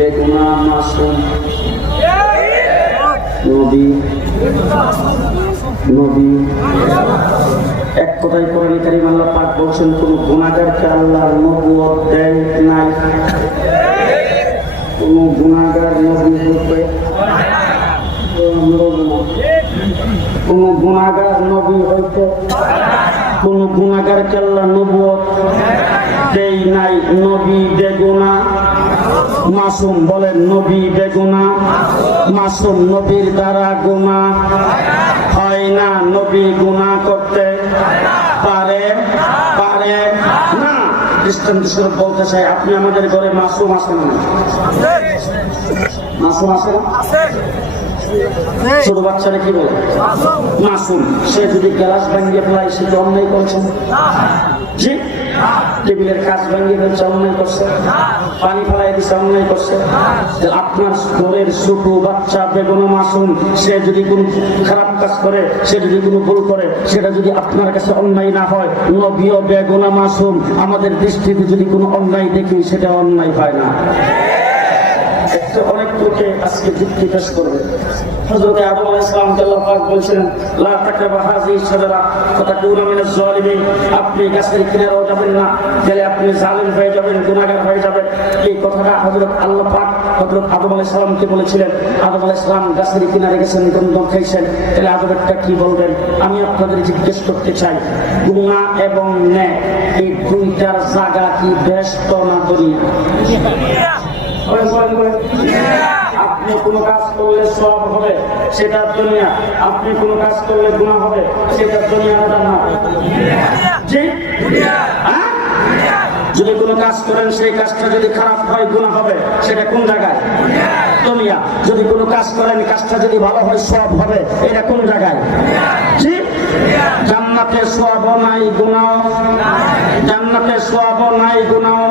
বেগুনা মাসুম নবী নবী এক কথায় কোরআন কারিম আল্লাহ পাক বলছেন, কোন গুণাগারকে আল্লাহ নবুয়ত দেয় নাই। কোন গুণাগার নবী রূপে কোন গুণাগার নবী হইতে কোন গুণাগারকে আল্লাহ নবুয়ত দেই নাই। নবী, বেগুনা মাসুম বলেন নবী বেগুনা। মাসুম নবীর দ্বারা গুণা। হয় না নবী গুণা করতে? পারে? পারে না। দৃষ্টান্ত স্বরূপ বলতে চাই, আপনি আমাদের ঘরে মাসুম আসেন না? মাসুম আসে না? ছোট বাচ্চারা কি বলে? মাসুম। সে যদি গ্লাস ভাঙ্গিয়ে ফেলায়, সে তো অন্যায় করছে। জি? টেবিলের কাজ ভেঙে ফেলছে, অন্যায় করছে। পানি ফেলাই দিচ্ছে অন্যায় করছে। আপনার ঘরের ছোট বাচ্চা বেগুন মাসুম, সে যদি কোনো খারাপ কাজ করে, সে যদি কোনো ভুল করে, সেটা যদি আপনার কাছে অন্যায় না হয় নবীয় বেগুনা মাসুম, আমাদের দৃষ্টিতে যদি কোনো অন্যায় দেখি, সেটা অন্যায় হয় না। একটা অনেক লোকে আজকে যুক্তি করবে। হযরত আদম আলাইহিস সালাম আল্লাহ পাক বলছেন লা তাকরাবা হাযিহি শাজারা ফাতাকুনা যাবেন না, গেলে আপনি জালিম হয়ে যাবেন, গুনাহগার হয়ে যাবেন। এই কথাটা হযরত আল্লাহ পাক হযরত বলেছিলেন। আদম আলাইহিস সালাম গাছের কিনারে গেছেন গন্ধম তাহলে আদমেরটা কি বলবেন? আমি আপনাদের জিজ্ঞেস করতে চাই, গুনাহ এবং ন্যায়, এই দুইটার জায়গা কি ব্যস্ত না দুনিয়া? আপনি কোনো কাজ করলে সব হবে সেটা দুনিয়া। আপনি কোনো কাজ করলে গুণা হবে সেটা দুনিয়া না না। জি? হ্যাঁ? যদি কোনো কাজ করেন, সেই কাজটা যদি খারাপ হয় গুণা হবে, সেটা কোন জায়গায়? দুনিয়া। যদি কোনো কাজ করেন, কাজটা যদি ভালো হয় সব হবে, এটা কোন জায়গায়? জি? জান্নাতে সব নাই গুণাও জান্নাতে সব নাই গুণাও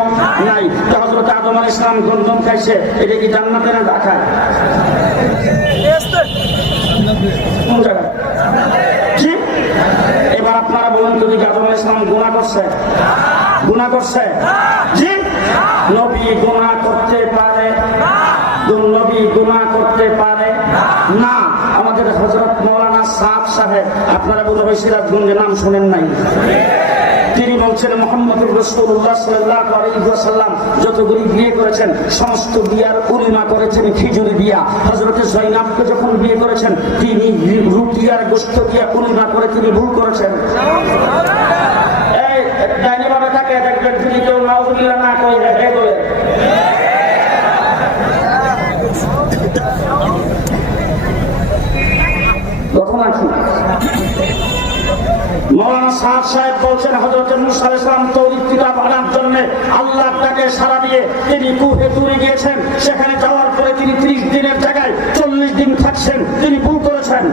নাই। তো হযরত আদম আলাইহিস সালাম গন্ধম খাইছে, এটা কি জান্নাতে না ঢাকায়? কোন জায়গায়? এবার আপনারা বলেন যদি আদম আলাইহিস গুনাহ করছে। গুনাহ করছে? জি নবী গুনাহ করতে পারে। নবী গুনাহ করতে পারে। না। আমাদের হযরত মৌলানা সাদ সাহেব, আপনারা বোধ হয় সিরাজগঞ্জের নাম শুনেন নাই। তিনি বলছেন মোহাম্মদ রসুল্লাহ সাল্লাহ যতগুলি বিয়ে করেছেন, সমস্ত বিয়ার করেছেন, খিজুরি বিয়া। হজরত জৈনাবকে যখন বিয়ে করেছেন, তিনি রুটি আর গোস্ত দিয়া করে তিনি ভুল করেছেন এই ডাইনি ভাবে থাকে দেখবেন তিনি কেউ নাউজুবিল্লাহ না কই হে বলে ঘটনা কি মৌলানা সাদ সাহেব বলছেন হজরত মুসা ইসলাম তৌরিক কিতাব আনার জন্য আল্লাহ তাকে সারা দিয়ে তিনি কুহে দূরে গিয়েছেন। সেখানে যাওয়ার পরে তিনি ত্রিশ দিনের জায়গায় চল্লিশ দিন থাকছেন। তিনি ভুল করেছেন।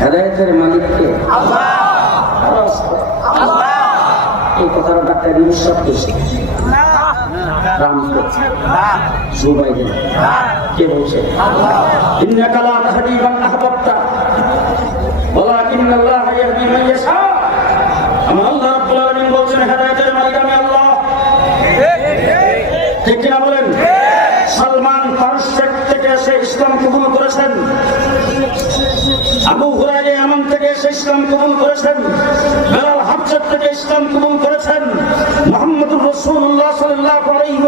হেদায়তের মালিককে এই কথাটা ডাক্তার নিঃশ্বাস করছে রামকে জুবাইদে কে বলছে? ইন্নাকা লা তাহদি মান আহবাবতা। ওয়ালাকিন আল্লাহ ইয়াহদি মান ইয়াশা। আমার আল্লাহ রাব্বুল আলামিন বলছেন, হেদায়েতের মালিক আমি আল্লাহ। ঠিক কিনা বলেন? সালমান ফারুক থেকে এসে ইসলাম কবুল করেছেন। আবু হুরাইরা ইয়ামান থেকে এসে ইসলাম কবুল করেছেন। বেলাল হাবশার থেকে ইসলাম কবুল করেছেন। মুহাম্মদুর রাসূলুল্লাহ সাল্লাল্লাহু আলাইহি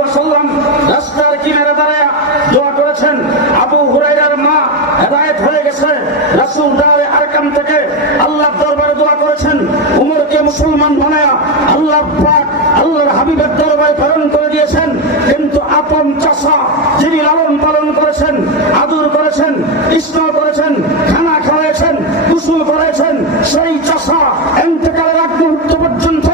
করেছেন, আবু হুরাইরার মা হেদায়েত হয়ে গেছে। রাসূল দাওয়ে আরকাম থেকে আল্লাহর দরবারে দোয়া করেছেন, উমরকে মুসলমান বানায়া আল্লাহ পাক আল্লাহর হাবিবের দরবারে প্রেরণ করে দিয়েছেন। কিন্তু আপন চাষা যিনি লালন পালন করেছেন, আদর করেছেন স্নেহ করেছেন খানা খাওয়াইছেন কুসুল করেছেন সেই চাষা এন্তেকালের আগ মুহূর্ত পর্যন্ত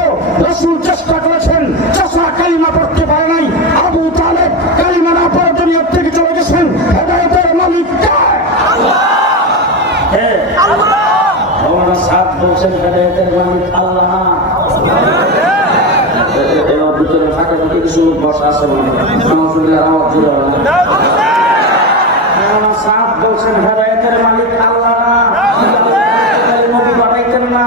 রসুল চেষ্টা করেছেন চাষা কালিমা পড়তে পারে নাই আবু তালেব কালিমা না পড়ে দুনিয়ার থেকে চলে গেছেন হেদায়তের মালিক কে? হে, মৌলানা সাদ বলছেন হেদায়তের মালিক আল্লাহ এবার ভিতরে ফাঁকে ফাঁকে কিছু বসা আছে মনে হয়। নাউজুবিল্লাহ, আওয়াজ জোরে হবে না। মৌলানা সাদ বলছেন হেদায়তের মালিক আল্লাহ না তাহলে নবী পাঠাইতেন না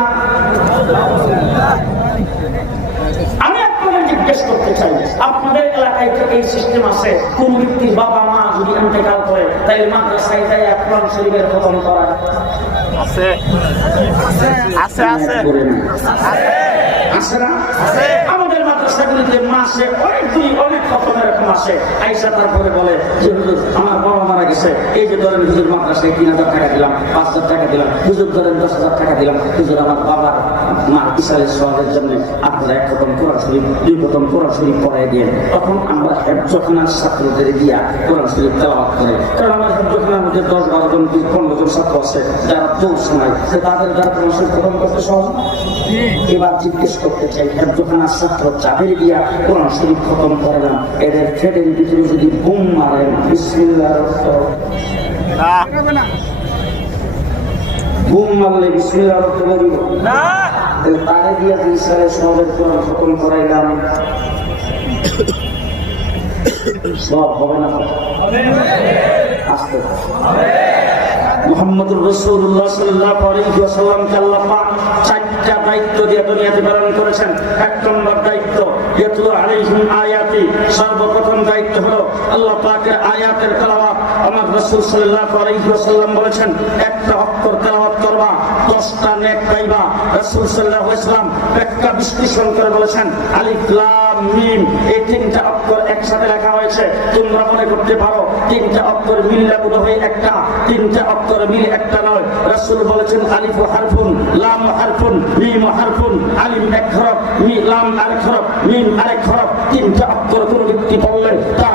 আমি একটা জিজ্ঞেস করতে চাই আপনাদের এলাকায় থেকে এই সিস্টেম আছে। কোন ব্যক্তির বাবা মা যদি ইন্তেকাল করে তাই মাদ্রাসায় যাই কোরআন শরীফের খতম করা। আছে। আছে আছে। আছে আছে। আছে। মাসে অনেক খতম এরকম আসে। আইসা তারপরে বলে, যে আমার বাবা মারা গেছে। এই যে ধরেন হুজুর, মাদ্রাসায় হাজার টাকা দিলাম, পাঁচ হাজার টাকা দিলাম। হুজুর, ধরেন দশ হাজার টাকা দিলাম। হুজুর, আমার বাবার মা ইসালের সহায়ের জন্য আপনারা এক খতম কোরআন শরীফ, দুই দিয়ে, তখন আমরা হেফজখানার ছাত্রদের দিয়া কোরআন শরীফ কারণ আমার হেফজখানার দশ, বারো জন পনেরো জন ছাত্র আছে, যারা চৌষ সময় তাদের দ্বারা? এবার জিজ্ঞেস করতে চাই হেফজখানার ছাত্র যাদের দিয়া কোরআন শরীফ খতম করে না এদের ফেটের ভিতরে যদি বুম মারেন বিসমিল্লাহ বুম মারলে বিসমিল্লাহ অর্থ বলিব তারে দিয়া দুই সালে সবের কোরআন খতম করাইলাম। সব হবে না আসতে মোহাম্মদুর রসুল্লাহ সাল্লাহ আলাইহি আল্লাহ পাক চারটা দায়িত্ব দিয়ে দুনিয়াতে বারণ করেছেন, এক নম্বর দায়িত্ব ইয়াতলু আলাইহিম আয়াতি। সর্বপ্রথম দায়িত্ব হলো আল্লাহ পাকের আয়াতের তেলাওয়াত। আমার রাসূল সাল্লাল্লাহু আলাইহি ওয়াসাল্লাম বলেছেন, একটা অক্ষর করবা, দশটা নেক পাইবা রাসূল সাল্লাল্লাহু আলাইহি ওয়াসাল্লাম ব্যাখ্যা বিশ্লেষণ করে বলেছেন, আলিফ, লাম, মিম, এই তিনটা অক্ষর একসাথে লেখা হয়েছে। তোমরা মনে করতে পারো, তিনটা অক্ষর মিললে হয় একটা, তিনটা অক্ষর মিল একটা নয়। রাসূল বলেছেন, আলিফ হারফুন, লাম হারফুন, মিম হারফুন, আলিম এক হরফ, মি, লাম আরেক হরফ, মিম আরেক হরফ। তিনটা অক্ষর কোন ব্যক্তি পড়লে তার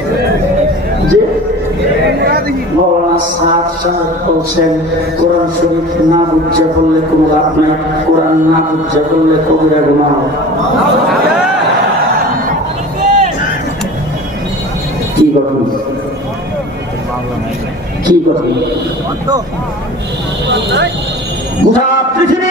মৌলানা সাদ সাহেব বলছেন কোরআন শরীফ না বুঝে বললে কোনো লাভ নাই কোরআন না বুঝে বললে কবিরা গুণা কি কি গোটা পৃথিবীর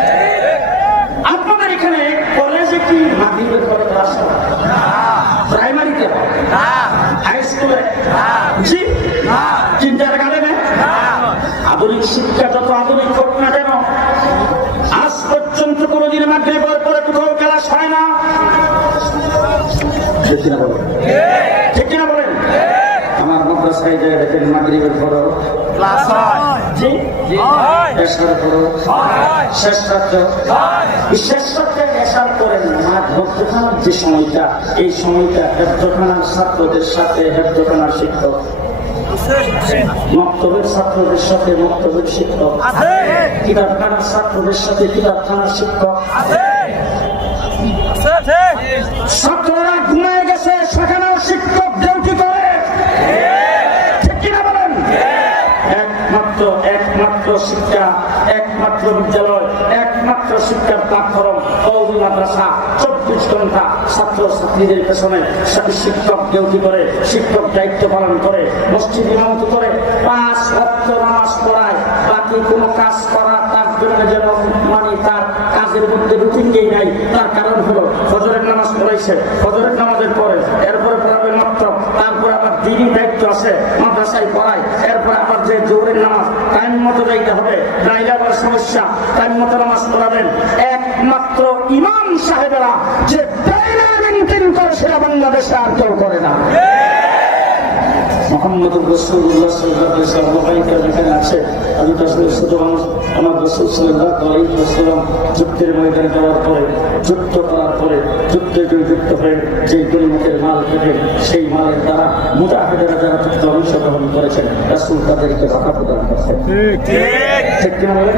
কি মাধ্যমিক ক্লাস? প্রাইমারিতে? হাই স্কুলে জি চিন্তার কারণে আধুনিক শিক্ষা যত আধুনিক হোক না কেন, আজ পর্যন্ত কোনোদিন মাধ্যমিক পরে কোথাও ক্লাস হয় না ঠিক কিনা বলেন? ঠিক কিনা বলেন যে দেখেন মাগরিবের পরও ক্লাস হয়। জি হয়। পরও হয়। শেষ রাত্র শেষ রাত্রে এসার করেন মাঠ ভক্তখানার যে সময়টা এই সময়টা হেফজখানার ছাত্রদের সাথে হেফজখানার শিক্ষক। মক্তবের ছাত্রদের সাথে মক্তবের শিক্ষক। কিতাবখানার ছাত্রদের সাথে কিতাবখানার শিক্ষক। ছাত্ররা ঘুমিয়ে গেছে সেখানেও শিক্ষক ডিউটি করে ঠিক কিনা বলেন একমাত্র একমাত্র শিক্ষা, একমাত্র বিদ্যালয়, একমাত্র শিক্ষার প্ল্যাটফর্ম কৌমি মাদ্রাসা, চব্বিশ ঘণ্টা ছাত্র ছাত্রীদের পেছনে শিক্ষক ডিউটি করে, শিক্ষক দায়িত্ব পালন করে, মসজিদ ইমামতি করে, পাঁচ অর্থ নামাজ পড়ায়, বাকি কোনো কাজ করা তার জন্য যেন মানে তার কাজের মধ্যে রুটিনকেই নাই, তার কারণ হলো ফজরের নামাজ পড়াইছে, ফজরের নামাজের পরে, এরপরে পড়াবে মাত্র। তারপর আবার দিনই আছে মাদ্রাসায় পড়ায়। এরপর আবার যে জোরের নামাজ টাইম মতো যাইতে হবে। নাইলে আবার সমস্যা। টাইম মতো নামাজ পড়াবেন। একমাত্র ইমাম সাহেবেরা যে সেটা বাংলাদেশে আর কেউ করে না। মোহাম্মদ রসুল্লাহ সাল্লাহ যেখানে আছে আমি তো আসলে ছোট মানুষ আমার রসুল সাল্লাহ আলাইসাল্লাম যুদ্ধের ময়দানে যাওয়ার পরে যুদ্ধ করার পরে যুদ্ধে যুক্ত হয়ে যে গরিমতের মাল পেতেন সেই মালের দ্বারা মুজাহিদেরা যারা যুদ্ধ অংশগ্রহণ করেছেন রাসুল তাদেরকে রক্ষা প্রদান করছেন। ঠিক। কিনা বলেন?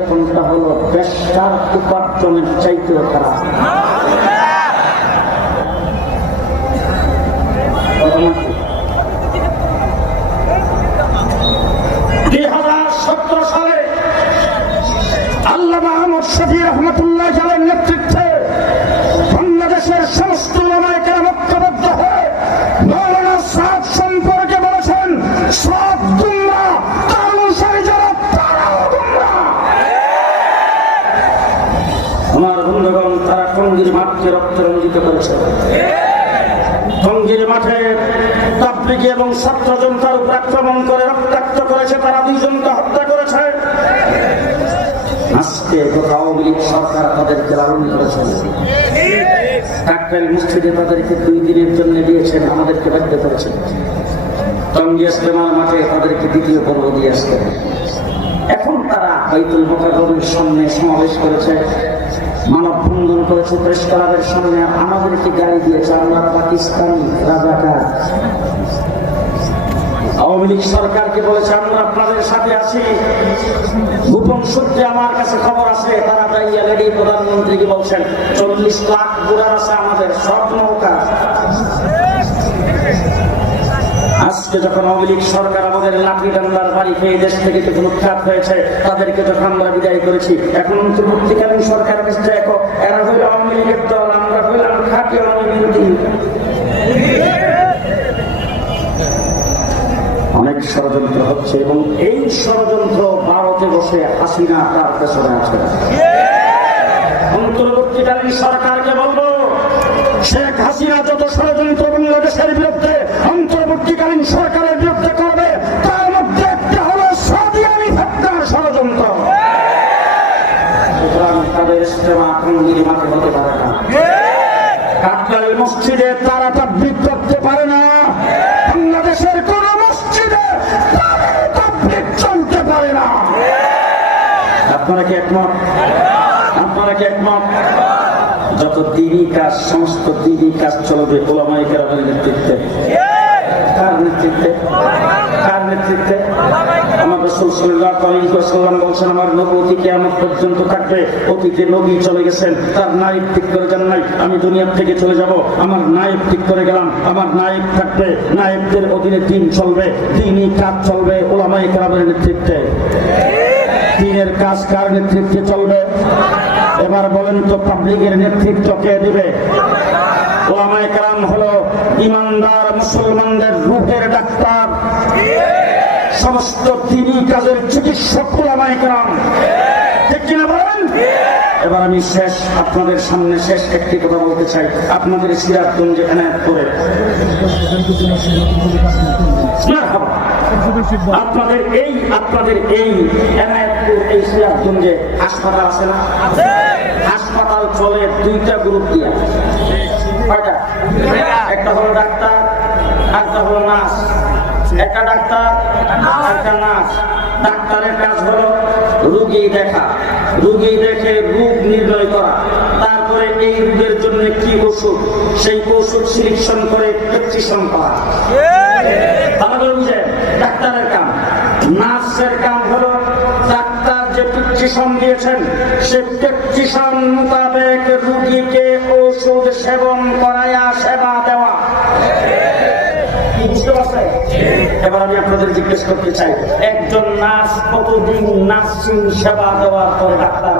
বেতনটা হলো বেশার উপার্জনের চাইতেও খারাপ। টঙ্গির মাঠে তাবলিগি এবং ছাত্র জনতার উপর আক্রমণ করে রক্তাক্ত করেছে, তারা দুইজনকে হত্যা করেছে। আজকে আওয়ামী লীগ সরকার তাদেরকে লালন তাদেরকে দুই দিনের জন্য দিয়েছেন, আমাদেরকে মাঠে তাদেরকে দ্বিতীয় এখন তারা সমাবেশ করেছে। মানববন্ধন করেছে প্রেস ক্লাবের সামনে। আমাদেরকে গাড়ি দিয়েছে আমরা পাকিস্তানি রাজাকার। আওয়ামী লীগ সরকারকে বলেছে, আমরা আপনাদের সাথে আছি। গোপন সূত্রে আমার কাছে খবর আছে, তারা যাইয়া লেডি প্রধানমন্ত্রীকে বলছেন, চল্লিশ লাখ বুড়ার আছে আমাদের, সব নৌকা। আজকে যখন আওয়ামী লীগ সরকার আমাদের লাঠি ডান্ডার বাড়ি খেয়ে দেশ থেকে যখন উৎখাত হয়েছে, তাদেরকে যখন আমরা বিদায় করেছি, এখন অন্তর্বর্তীকালীন সরকারের কাছে দেখো এরা হইল আওয়ামী লীগের দল, আমরা হইলাম খাটি আওয়ামী বিরোধী অনেক ষড়যন্ত্র হচ্ছে এবং এই ষড়যন্ত্র ভারতে বসে হাসিনা তার পেছনে আছে। অন্তর্বর্তীকালীন সরকারকে বলব, শেখ হাসিনা যত ষড়যন্ত্র বাংলাদেশের বিরুদ্ধে অন্তর্বর্তীকালীন সরকারের বিরুদ্ধে করবে, তার মধ্যে একটা হলো সৌদি সাদিয়ানি ফেতনার ষড়যন্ত্র। আপনারা কি একমত? আপনারা কি একমত? যত দিনই কাজ, সমস্ত দিনই কাজ চলবে ওলামাই কেরামের নেতৃত্বে। কার নেতৃত্বে? কার নেতৃত্বে? তার নায়ক ঠিক করে নাই। আমি দুনিয়ার থেকে চলে যাব। আমার নায়ক ঠিক করে গেলাম। আমার নায়ক থাকবে। নায়কদের অধীনে দিন চলবে। দিনই কাজ চলবে ওলামাই কেরামের নেতৃত্বে। দিনের কাজ কার নেতৃত্বে চলবে? এবার বলেন তো পাবলিকের নেতৃত্ব কে দিবে? ওলামায়ে কেরাম হলো ইমানদার মুসলমানদের রূপের ডাক্তার। সমস্ত তিনি কাজের চিকিৎসক ওলামায়ে কেরাম। ঠিক কিনা বলেন? এবার আমি শেষ আপনাদের সামনে শেষ একটি কথা বলতে চাই। আপনাদের সিরাজগঞ্জে এনায়ত করে। আপনাদের এই আপনাদের এই এই সিরাজগঞ্জে হাসপাতাল আছে না? হাসপাতাল চলে দুইটা গ্রুপ দিয়ে। কয়টা? একটা হলো ডাক্তার একটা হলো নার্স। একটা ডাক্তার একটা নার্স। ডাক্তারের কাজ হলো রুগী দেখা। রুগী দেখে রোগ নির্ণয় করা। তারপরে এই রোগের জন্য কি ওষুধ। সেই ওষুধ সিলেকশন করে প্রেসক্রিপশন করা। তাহলে বুঝে, ডাক্তারের কাম। নার্সের কাম হলো ডাক্তার যে প্রেসক্রিপশন দিয়েছেন, সে প্রেসক্রিপশন মোতাবেক রুগীকে ওষুধ সেবন করাইয়া সেবা দেওয়া। এবার আমি আপনাদের জিজ্ঞেস করতে চাই একজন নার্স কতদিন নার্সিং সেবা দেওয়ার পর ডাক্তার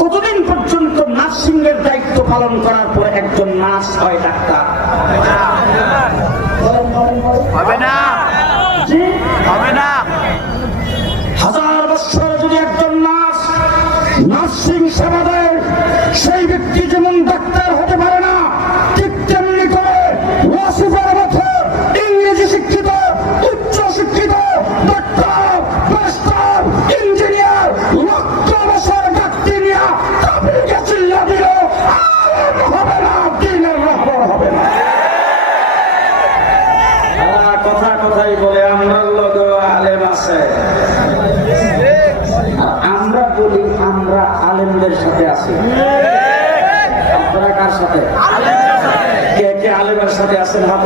কতদিন পর্যন্ত নার্সিং এর দায়িত্ব পালন করার পর একজন নার্স হয় ডাক্তার? হবে না। হবে না। নার্সিং সেবা দেয় সেই ব্যক্তি যেমন কে সাথে আসেন হাত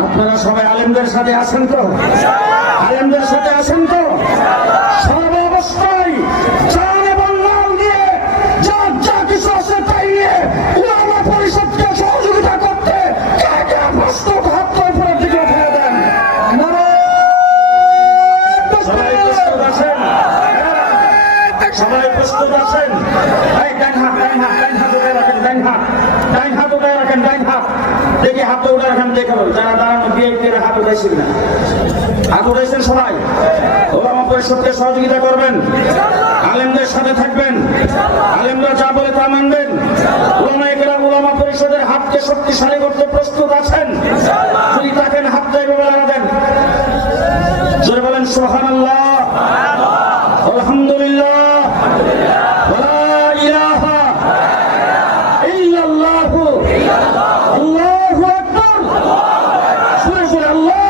আপনারা সবাই আলেমদের সাথে আসেন তো? আলেমদের সাথে আছেন তো? সর্ব দেখি হাত উঠে রাখেন দেখাবো যারা দাঁড়ানো বিএনপি এর হাত উঠাইছিল না। হাত উঠাইছেন সবাই? ওলামা পরিষদকে সহযোগিতা করবেন, আলেমদের সাথে থাকবেন, আলেমরা যা বলে তা মানবেন। ওলামা একরা ওলামা পরিষদের হাতকে শক্তিশালী করতে প্রস্তুত আছেন। যদি থাকেন হাতটা এভাবে লাগাবেন জোরে বলেন সোহান আল্লাহ সুরে আল্লাহ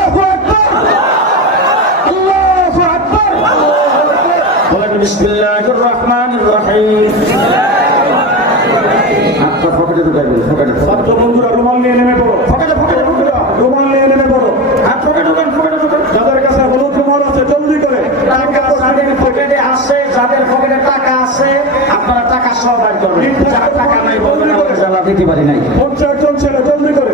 বলেন বিসমিল্লাহির রহমানির রহিম হাতটা পকেটে ঢুকাইবেন পকেটে ছাত্র বন্ধুরা রুমাল নিয়ে নেমে পড়ো। পকেটে পকেটে পকেটে রুমাল নিয়ে নেমে পড়ো। হাত পকেটে ঢুকান পকেটে ঢুকান। যাদের কাছে হলুদ মোহর আছে জলদি করে। টাকা আছে আপনারা টাকা সহ করবেন। টাকা নাই বলবেন নাই। পঞ্চাশ জলদি করে।